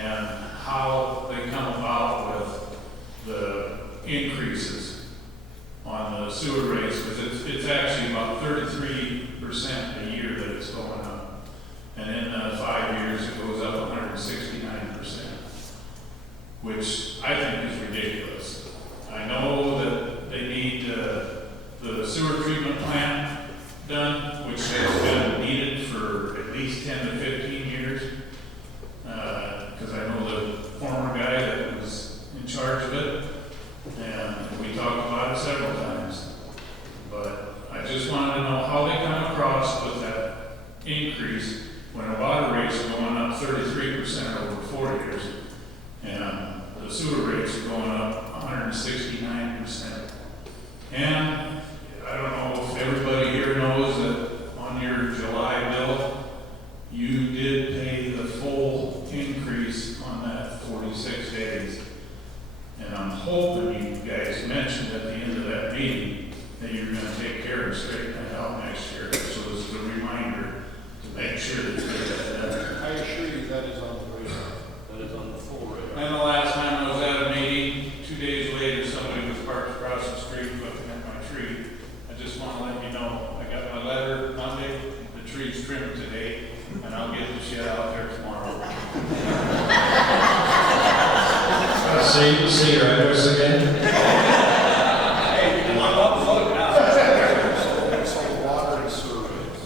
and how they come about with the increases on the sewer rates, because it's actually about 33% a year that it's going up. And in 5 years, it goes up 169%, which I think is ridiculous. I know that they need the sewer treatment plant done, which has been needed for at least 10 to 15 years. Because I know the former guy that was in charge of it, and we talked about it several times. But I just wanted to know how they come across with that increase when the water rates are going up 33% over 4 years, and the sewer rates are going up 169%. And I don't know if everybody here knows that on your July bill, you did pay the full increase on that 46 days. And I'm hoping you guys mentioned at the end of that meeting that you're going to take care of straightening that out next year. So this is a reminder to make sure that you get that done. I assure you that is on the radar. That is on the full radar. And the last time I was at a meeting, 2 days later, somebody was parked across the street looking at my tree. I just want to let you know, I got my letter Monday, the tree's trimmed today, and I'll get the shit out there tomorrow. Say your address again. Hey, you want to vote now? So water and sewer rates.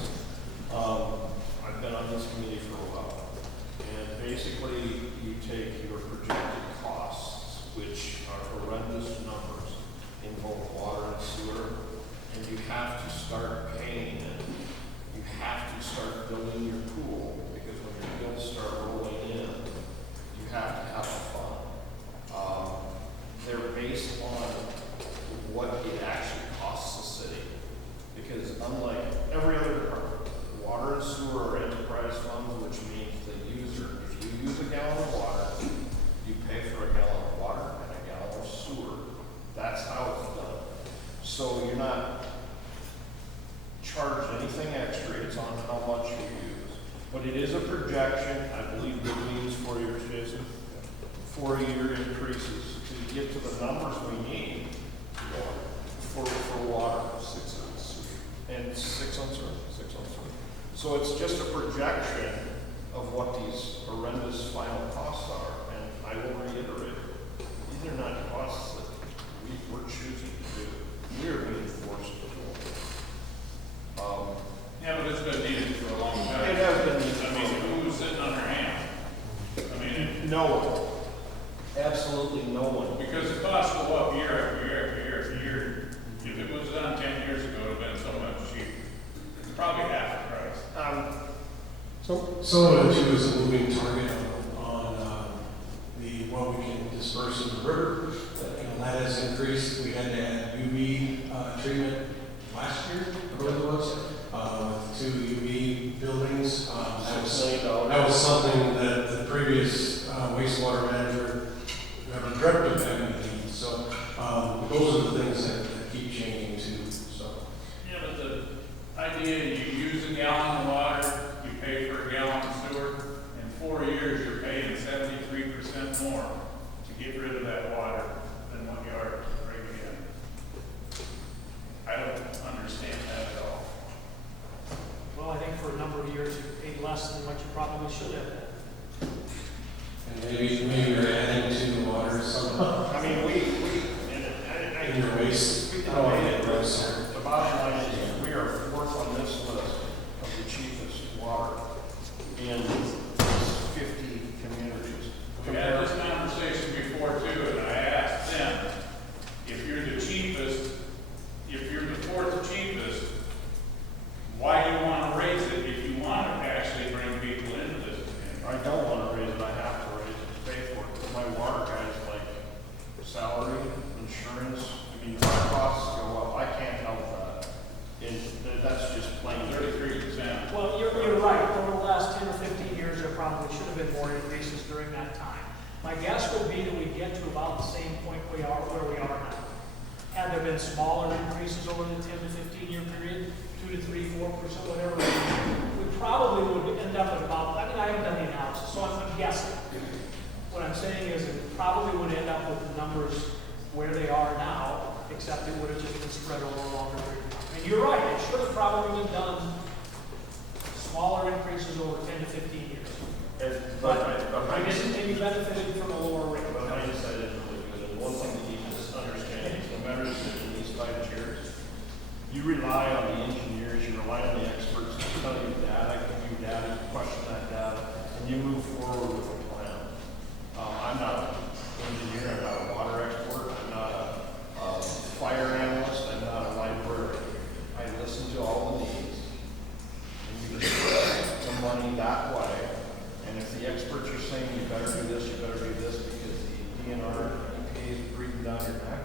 I've been on this committee for a while, and basically you take your projected costs, which are horrendous numbers in both water and sewer, and you have to start paying it. You have to start building your pool, because when your bills start rolling in, you have to have a fund. They're based on what it actually costs the city. Because unlike every other department, water and sewer are enterprise funds, which means the user, if you use a gallon of water, you pay for a gallon of water and a gallon of sewer. That's how it's done. So you're not charged anything extra, it's on how much you use. But it is a projection, I believe it means 4 years, Jason. 4-year increases to get to the numbers we need for water, 6 on sewer, and 6 on sewer. So it's just a projection of what these horrendous final costs are, and I will reiterate, these are not costs that we're choosing to do. We're being forced to do it. Yeah, but it's been needed for a long time. It has been needed. I mean, who's sitting on their hand? I mean, No one. Absolutely no one. because the costs go up year after year after year after year. If it was done 10 years ago, it would have been so much cheaper. Probably half the price. So some of it too is a moving target on what we can disperse in the river. That has increased. We had to add UV treatment last year, I believe it was, with 2 UV buildings. That was something that the previous wastewater manager never dreamt of having to need. So those are the things that keep changing too. So. Yeah, but the idea, you use a gallon of water, you pay for a gallon of sewer. In 4 years, you're paying 73% more to get rid of that water than what you are to bring it in. I don't understand that at all. Well, I think for a number of years, you paid less than what you probably should have. And maybe you're adding to the water some I mean, in your waste. I don't want to get gross here. the bottom line is, we are 4th on this list of the cheapest water in 50 communities. We had this conversation before too, and I asked them, if you're the cheapest, if you're the 4th cheapest, why do you want to raise it if you want to actually bring people into this community? I don't want to raise it, I have to raise it to pay for it. But my water guys, like salary, insurance, I mean, my costs go up, I can't help that. And that's just plain 33%. Well, you're right. Over the last 10 or 15 years, there probably should have been more increases during that time. My guess would be that we get to about the same point we are where we are now. Had there been smaller increases over the 10 to 15 year period, 2 to 3, 4%, whatever, we probably would end up at about, I mean, I haven't done the analysis, so I'm guessing. What I'm saying is it probably would end up with the numbers where they are now, except it would have just been spread over a longer period of time. And you're right, it should have probably been done smaller increases over 10 to 15 years. But I guess it maybe benefited from a lower rate. But I decided really good, and one thing that you just understand is no matter the in these 5 years, you rely on the engineers, you rely on the experts to tell you data, give you data, you question that data, and you move forward with a plan. I'm not an engineer, I'm not a water expert, I'm not a fire analyst, I'm not a librarian. I listen to all the needs, and you just put the money that way. And if the experts are saying you better do this because the DNR, EPA is breathing down your neck,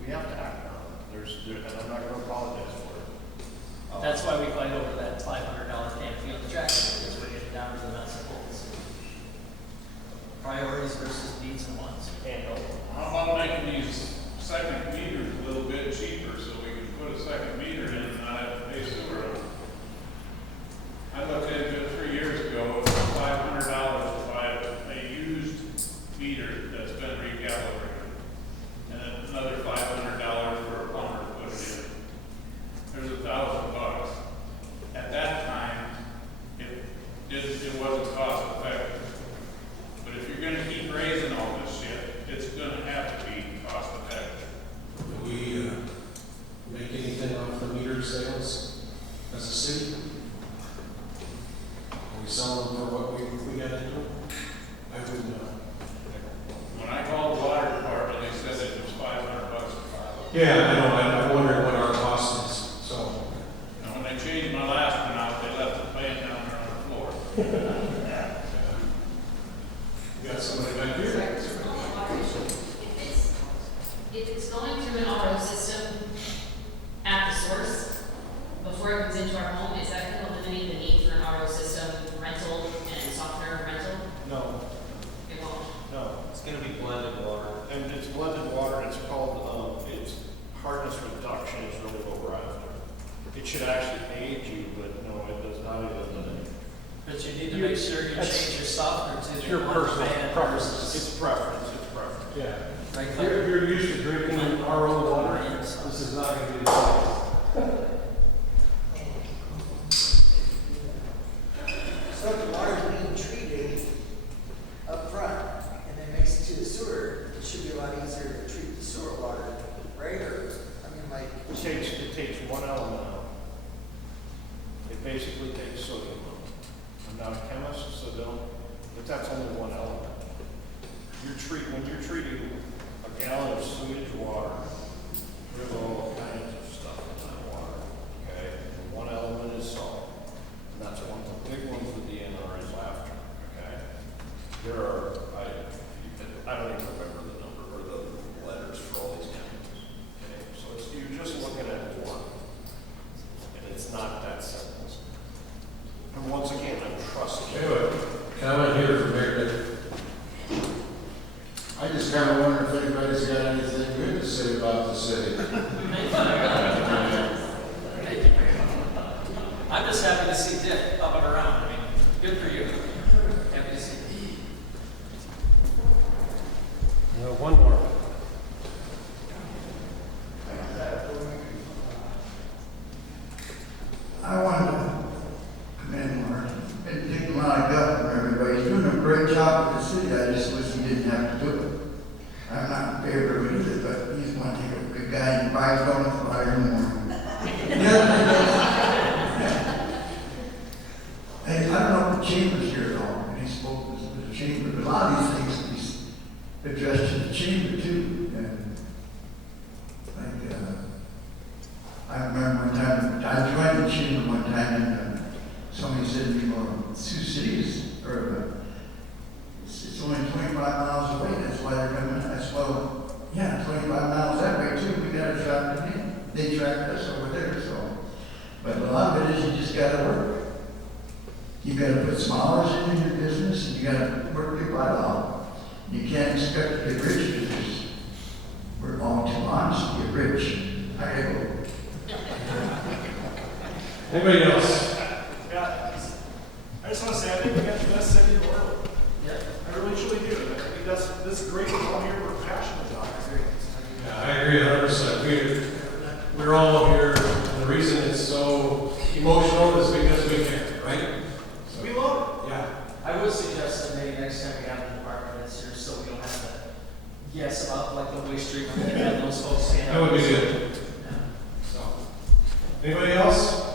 we have to act on it. And I'm not going to apologize for it. That's why we fight over that $500 canopy on the tractor, because we're getting down to the nuts and bolts. Priorities versus needs and wants. Can't help it. How about making these second meters a little bit cheaper so we can put a second meter in and not have to pay sewer? I looked into it 3 years ago, it was $500 to buy a used meter that's been recalibrated. And then another $500 for a plumber to put it in. There's $1,000. At that time, it wasn't cost effective. But if you're gonna keep raising all this shit, it's gonna have to be cost effective. Do we make anything off the meter sales as a city? Are we selling for what we got into it? I wouldn't know. When I called the water department, they said it was $500 a pile. Yeah, I know, I'm wondering what our cost is, so. And when they changed my last one out, they left the fan down there on the floor. We got somebody back here? If it's going through an RO system at the source, before it comes into our home, is that going to eliminate the need for an RO system rental and softener rental? No, It won't. no. It's gonna be blended water. And it's blended water, it's called, it's hardness reduction is really what we're after. It should actually aid you, but no, it does not eliminate. But you need to make sure you change your softener to It's the your personal band preference. versus It's preference, it's preference. Yeah. regular. You're used to drinking RO water, this is not gonna be the same. So the water's being treated up front and then mixed to the sewer, it should be a lot easier to treat the sewer water, right? Or, I mean, like, It takes one element out. It basically takes sodium out. I'm not a chemist, so but that's only one element. When you're treating a gallon of sewage water, there's all kinds of stuff in that water, okay? And one element is salt, and that's one of the big ones the DNR is after, okay? There are, I don't even remember the number or the letters for all these chemicals, okay? So you're just looking at one, and it's not that simple. And once again, I'm trusting. Anyway, comment here from Mayor Dick. I just kind of wonder if anybody's got anything good to say about the city. I'm just happy to see Dick up and around. I mean, good for you. Happy to see you. One more. I want to commend Martin. Been taking a lot of guts from everybody. He's doing a great job with the city. I just wish he didn't have to do it. I'm not in favor of it either, but he's one heck of a good guy and buys donuts for hire more. The other thing is, hey, I don't know if the chamber's here at all. And he spoke to the chamber, but a lot of these things he's addressed to the chamber too. And like, I remember one time, I joined the chamber one time and somebody said to me, well, Sioux City is, it's only 25 miles away, that's why they're coming. I said, well, yeah, 25 miles that way too, we got to track them in. They tracked us over there, so. But a lot of it is you just got to work. You got to put smallers in your business, and you got to work your butt off. You can't expect to get rich because we're all too honest to get rich. I go. Anybody else? Yeah, I just want to say, I think we got the best city in the world. Yeah. I really truly do. think that's great to come here, we're passionate about it. Yeah, I agree 100%. We're all here, and the reason it's so emotional is because we care, right? So, We love yeah. I would suggest that maybe next time we have the department heads here, so we don't have to guess about like the waste treatment, and have those folks stand up. That would be good. Yeah. So, anybody else?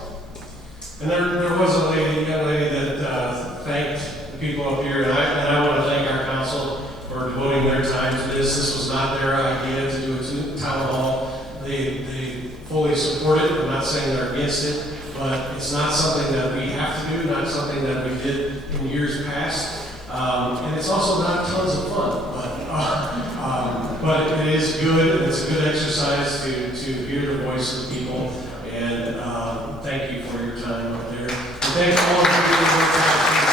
And there was a young lady that thanked the people up here, and I want to thank our council for devoting their time to this. This was not their idea to do a town hall. They fully support it. I'm not saying they're against it, but it's not something that we have to do, not something that we did in years past. And it's also not tons of fun, but it is good. It's a good exercise to hear the voice of the people. And thank you for your time up there. And thank all of you for your time.